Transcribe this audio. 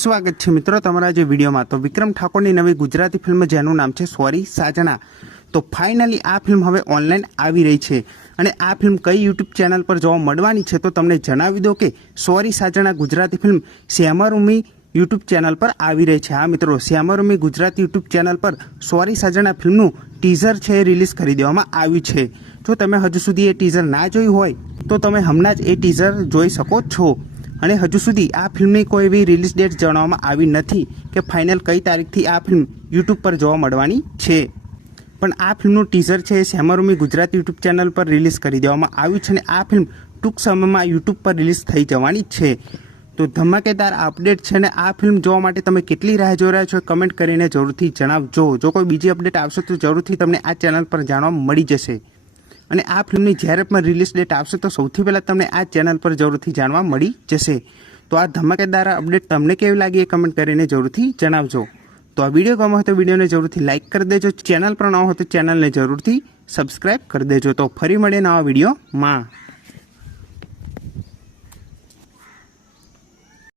સ્વાગત છે મિત્રો તમારા જે વિડીયોમાં। તો વિક્રમ ઠાકોરની નવી ગુજરાતી ફિલ્મ જેનું નામ છે સોરી સાજણા, તો ફાઇનલી આ ફિલ્મ હવે ઓનલાઈન આવી રહી છે અને આ ફિલ્મ કઈ યુટ્યુબ ચેનલ પર જોવા મળવાની છે તો તમને જણાવી દો કે sorry Sajna Gujarati film Shyamarumi YouTube channel પર આવી રહી છે। હા મિત્રો, શ્યામારૂમી ગુજરાતી યુટ્યુબ ચેનલ પર સોરી સાજણા ફિલ્મનું ટીઝર છે એ રિલીઝ કરી દેવામાં આવ્યું છે। જો તમે હજુ સુધી એ ટીઝર ના જોયું હોય તો તમે હમણાં જ એ ટીઝર જોઈ શકો છો। અને હજુ સુધી આ ફિલ્મની કોઈ એવી રિલીઝ ડેટ જણાવવામાં આવી નથી કે ફાઇનલ કઈ તારીખથી આ ફિલ્મ યુટ્યુબ પર જોવા મળવાની છે, પણ આ ફિલ્મનું ટીઝર છે એ શ્યામારૂમી ગુજરાતી યુટ્યુબ ચેનલ પર રિલીઝ કરી દેવામાં આવ્યું છે અને આ ફિલ્મ ટૂંક સમયમાં યુટ્યુબ પર રિલીઝ થઈ જવાની છે। તો ધમાકેદાર અપડેટ છે અને આ ફિલ્મ જોવા માટે તમે કેટલી રાહ જોઈ રહ્યા છો કમેન્ટ કરીને જરૂરથી જણાવજો। જો કોઈ બીજી અપડેટ આવશે તો જરૂરથી તમને આ ચેનલ પર જાણવા મળી જશે અને આ ફિલ્મની જ્યારે પણ રિલીઝ ડેટ આવશે તો સૌથી પહેલાં તમને આ ચેનલ પર જરૂરથી જાણવા મળી જશે। તો આ ધમાકેદાર અપડેટ તમને કેવી લાગી એ કમેન્ટ કરીને જરૂરથી જણાવજો। તો આ વિડીયો ગમ્યો હોય તો વિડીયોને જરૂરથી લાઇક કરી દેજો, ચેનલ પર ન હોય તો ચેનલને જરૂરથી સબસ્ક્રાઈબ કરી દેજો। તો ફરી મળીએ નવા વિડીયોમાં।